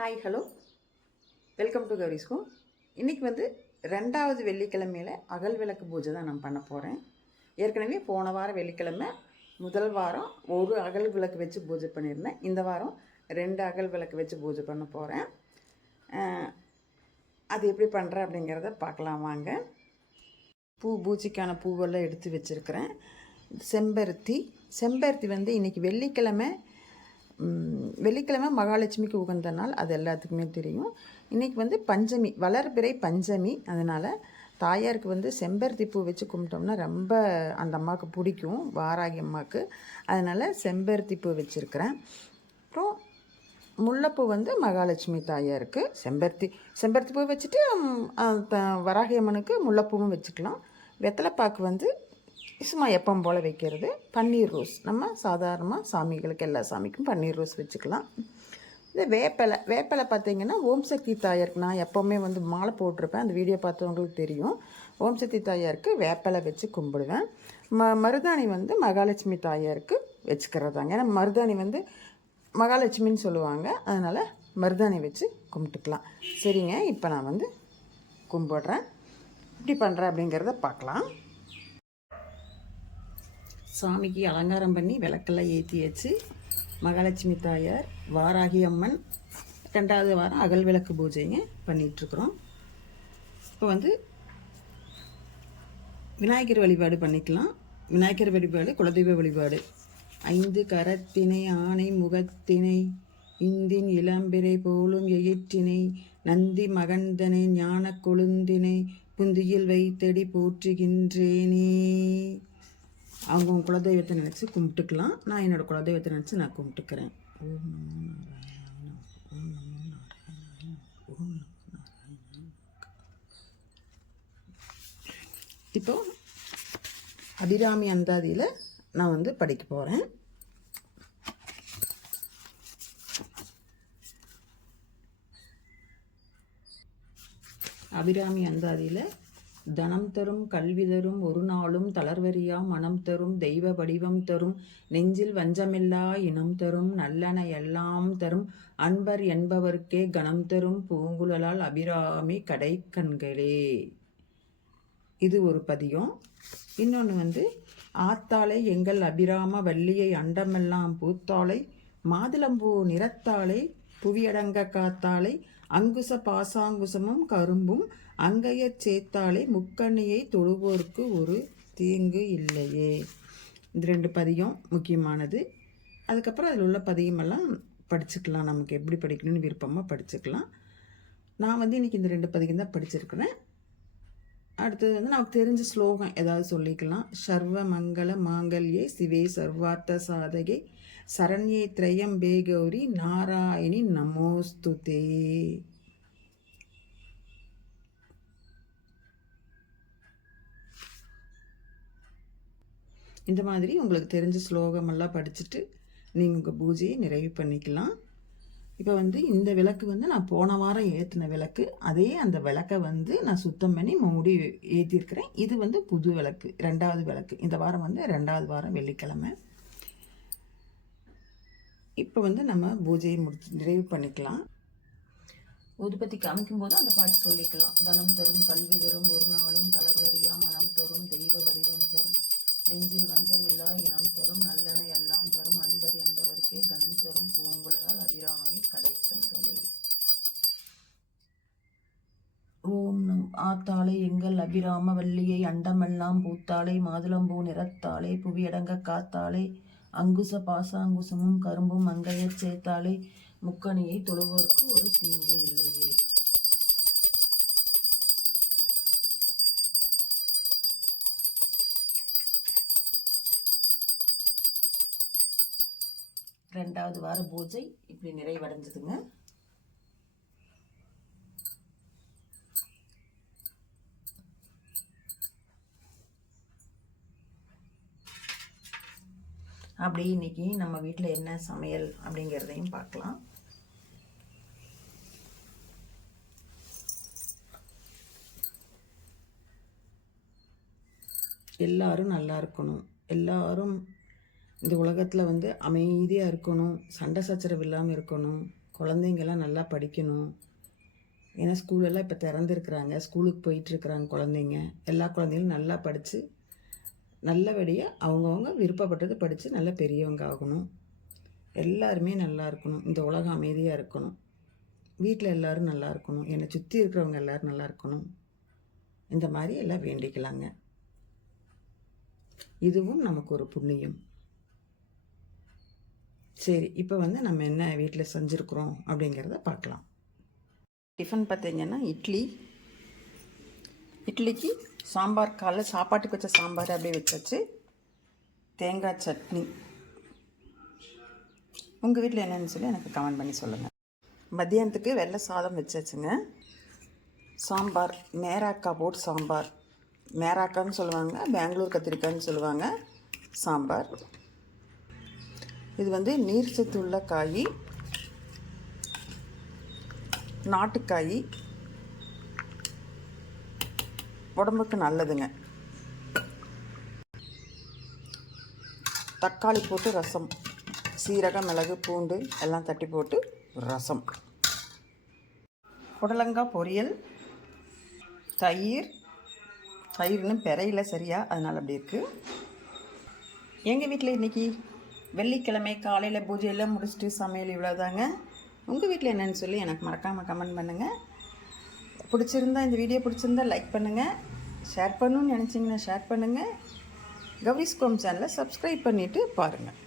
Hi hello welcome to கௌரிஸ்கோ. இன்றைக்கி வந்து 2வது வெள்ளிக்கிழமையில் அகல் விளக்கு பூஜை தான் நான் பண்ண போகிறேன். ஏற்கனவே போன வாரம் வெள்ளிக்கிழமை முதல் வாரம் ஒரு அகல் விளக்கு வச்சு பூஜை பண்ணியிருந்தேன். இந்த வாரம் 2 அகல் விளக்கு வச்சு பூஜை பண்ண போகிறேன். அது எப்படி பண்ணுறேன் அப்படிங்கிறத பார்க்கலாம் வாங்க. பூஜைக்கான பூவெல்லாம் எடுத்து வச்சுருக்கிறேன். செம்பருத்தி வந்து இன்றைக்கி வெள்ளிக்கிழமை மகாலட்சுமிக்கு உகந்த நாள், அது எல்லாத்துக்குமே தெரியும். இன்றைக்கி வந்து பஞ்சமி, வளர்பிறை பஞ்சமி. அதனால் தாயாருக்கு வந்து செம்பருத்தி பூ வச்சு கும்பிட்டோம்னா ரொம்ப அந்த அம்மாவுக்கு பிடிக்கும், வாராகி அம்மாவுக்கு. அதனால் செம்பருத்தி பூ வச்சுருக்கிறேன். அப்புறம் முல்லைப்பூ வந்து மகாலட்சுமி தாயாருக்கு. செம்பருத்தி பூ வச்சுட்டு வராகி அம்மனுக்கு முல்லைப்பூவும் வச்சுக்கலாம். வெத்தலைப்பாக்கு வந்து சும்மா எப்பவும் போல் வைக்கிறது. பன்னீர் ரோஸ், நம்ம சாதாரணமாக சாமிகளுக்கு எல்லா சாமிக்கும் பன்னீர் ரோஸ் வச்சுக்கலாம். இந்த வேப்பலை பார்த்திங்கன்னா ஓம் சக்தி தாயாருக்கு நான் எப்போவுமே வந்து மாலை போட்டிருப்பேன். அந்த வீடியோ பார்த்தவங்களுக்கு தெரியும். ஓம் சக்தி தாயாருக்கு வேப்பலை வச்சு கும்பிடுவேன். மருதாணி வந்து மகாலட்சுமி தாயாருக்கு வச்சுக்கிறதாங்க. ஏன்னா மருதாணி வந்து மகாலட்சுமின்னு சொல்லுவாங்க. அதனால் மருதாணி வச்சு கும்பிட்டுக்கலாம். சரிங்க, இப்போ நான் வந்து கும்பிடுறேன். இப்படி பண்ணுறேன் அப்படிங்கிறத பார்க்கலாம். சாமிக்கு அலங்காரம் பண்ணி விளக்கெல்லாம் ஏற்றி வச்சு மகாலட்சுமி தாயார், வாராகி அம்மன் 2வது வாரம் அகல் விளக்கு பூஜைங்க பண்ணிகிட்ருக்குறோம். இப்போ வந்து விநாயகர் வழிபாடு பண்ணிக்கலாம். விநாயகர் வழிபாடு குலதெய்வ வழிபாடு. 5 கரத்தினை ஆணை முகத்தினை இந்தின் இளம்பிறை போலும் எயிற்றினை நந்தி மகந்தனை ஞான கொழுந்தினை புந்தியில் வைத்தடி போற்றுகின்றேனே. அவங்கவுங்க குலதெய்வத்தை நினச்சி கும்பிட்டுக்கலாம். நான் என்னோடய குலதெய்வத்தை நினச்சி நான் கும்பிட்டுக்கிறேன். ஓம் நமோ நாராயணா, ஓம் நமோ நாராயணா, ஓம் நமோ நாராயணா. இப்போ அபிராமி அந்தாதியில் நான் வந்து படிக்க போகிறேன். அபிராமி அந்தாதியில் தனம் தரும் கல்வி தரும் ஒரு நாளும் தளர்வரியா மனம் தரும் தெய்வ வடிவம் தரும் நெஞ்சில் வஞ்சமில்லா இனம் தரும் நல்லன எல்லாம் தரும் அன்பர் என்பவர்க்கே கணம் தரும் பூங்குழலால் அபிராமி கடை கண்களே. இது ஒரு பதியம். இன்னொன்று வந்து ஆத்தாளை எங்கள் அபிராம வள்ளியை அண்டமெல்லாம் பூத்தாளை மாதுளம்பூ நிறத்தாளை புவியடங்க காத்தாளை அங்குச பாசாங்குசமும் கரும்பும் அங்கையச் சேத்தாளை முக்கண்ணியை தொழுவோருக்கு ஒரு தீங்கு இல்லையே. இந்த 2 பதியம் முக்கியமானது. அதுக்கப்புறம் அதில் உள்ள பதியமெல்லாம் படிச்சுக்கலாம். நமக்கு எப்படி படிக்கணும்னு விருப்பமாக படிச்சுக்கலாம். நான் வந்து இன்றைக்கி இந்த 2 பதியம் தான் படிச்சிருக்கிறேன். அடுத்தது வந்து நமக்கு தெரிஞ்ச ஸ்லோகம் ஏதாவது சொல்லிக்கலாம். சர்வ மங்கள மாங்கல்யே சிவே சர்வார்த்த சாதகே சரண்யே திரையம்பே கௌரி நாராயணி நமோஸ்துதே. இந்த மாதிரி உங்களுக்கு தெரிஞ்ச ஸ்லோகமெல்லாம் படிச்சுட்டு நீங்கள் உங்கள் பூஜையை நிறைவு பண்ணிக்கலாம். இப்போ வந்து இந்த விளக்கு வந்து நான் போன வாரம் ஏற்றின விளக்கு. அதே அந்த விளக்கை வந்து நான் சுத்தம் பண்ணி மூடி ஏற்றிருக்கிறேன். இது வந்து புது விளக்கு, 2வது விளக்கு. இந்த வாரம் வந்து 2வது வாரம் வெள்ளிக்கிழமை. இப்போ வந்து நம்ம பூஜையை நிறைவு பண்ணிக்கலாம். ஊதுபத்தி காமிக்கும் போது அந்த பாட்டு சொல்லிக்கலாம். தனம் தரும் கல்வி தரும் ஒரு நாளும் தளர்வரியா மனம் தரும் தெய்வ வடிவம் தரும் நெஞ்சில் வஞ்சமில்லா இனம் தரும் நல்லன எல்லாம் தரும் அன்பர் என்பவர்க்கே கணம் தரும் பூங்குழலால் அபிராமி கடைக்கண்களே. ஓம் ஆத்தாளை எங்கள் அபிராம வள்ளியை அண்டமெல்லாம் பூத்தாளை மாதுளம்பூ நிறத்தாளை புவியடங்க காத்தாளை அங்குச பாசாங்குசமும் கரும்பும் அங்கையச் சேர்த்தாளை முக்கணியை தொழுவோருக்கு ஒரு தீங்கு இல்லையே. ரெண்டாவது வார பூஜை இப்படி நிறைவடைஞ்சதுங்க. அப்படி இன்னைக்கு நம்ம வீட்டில் என்ன சமையல் அப்படிங்கிறதையும் பார்க்கலாம். எல்லாரும் நல்லா இருக்கணும். எல்லாரும் இந்த உலகத்தில் வந்து அமைதியாக இருக்கணும், சண்டை சச்சரவு இல்லாமல் இருக்கணும், குழந்தைங்கள்லாம் நல்லா படிக்கணும். ஏன்னா ஸ்கூலெல்லாம் இப்போ திறந்துருக்குறாங்க, ஸ்கூலுக்கு போயிட்டுருக்குறாங்க குழந்தைங்க. எல்லா குழந்தைங்களும் நல்லா படித்து நல்லபடியாக அவங்கவுங்க விருப்பப்பட்டது படித்து நல்லா பெரியவங்க ஆகணும். எல்லாருமே நல்லா இருக்கணும். இந்த உலகம் அமைதியாக இருக்கணும். வீட்டில் எல்லோரும் நல்லா இருக்கணும். என்னை சுற்றி இருக்கிறவங்க எல்லோரும் நல்லா இருக்கணும். இந்த மாதிரி எல்லாம் வேண்டிக்கலாங்க. இதுவும் நமக்கு ஒரு புண்ணியம். சரி, இப்போ நம்ம என்ன வீட்டில் செஞ்சுருக்குறோம் அப்படிங்கிறத பார்க்கலாம். டிஃபன் பார்த்திங்கன்னா இட்லிக்கு சாம்பார், காலைல சாப்பாட்டுக்கு வச்ச சாம்பார் அப்படியே வச்சாச்சு. தேங்காய் சட்னி. உங்கள் வீட்டில் என்னென்னு சொல்லி எனக்கு கமெண்ட் பண்ணி சொல்லுங்கள். மத்தியானத்துக்கு வெள்ளை சாதம் வச்சாச்சுங்க. சாம்பார் மேராக்காய் போட்டு சாம்பார். மேராக்கான்னு சொல்லுவாங்க, பெங்களூர் கத்திரிக்காய்ன்னு சொல்லுவாங்க. சாம்பார். இது நீர் சத்து உள்ள காய், நாட்டுக்காய், உடம்புக்கு நல்லதுங்க. தக்காளி போட்டு ரசம், சீரகம், மிளகு, பூண்டு எல்லாம் தட்டி போட்டு ரசம். புடலங்காய் பொரியல், தயிர்னு பெறையில் சரியா, அதனால் அப்படி இருக்குது. எங்கள் வீட்டில் இன்றைக்கி வெள்ளிக்கிழமை காலையில் பூஜையெல்லாம் முடிச்சுட்டு சமையல் இவ்வளோதாங்க. உங்கள் வீட்டில் என்னென்னு சொல்லி எனக்கு மறக்காமல் கமெண்ட் பண்ணுங்கள். பிடிச்சிருந்தா, இந்த வீடியோ பிடிச்சிருந்தா லைக் பண்ணுங்கள். ஷேர் பண்ணணுன்னு நினச்சிங்கன்னா ஷேர் பண்ணுங்கள். கௌரிஸ் கோம் சேனலை சப்ஸ்கிரைப் பண்ணிவிட்டு பாருங்கள்.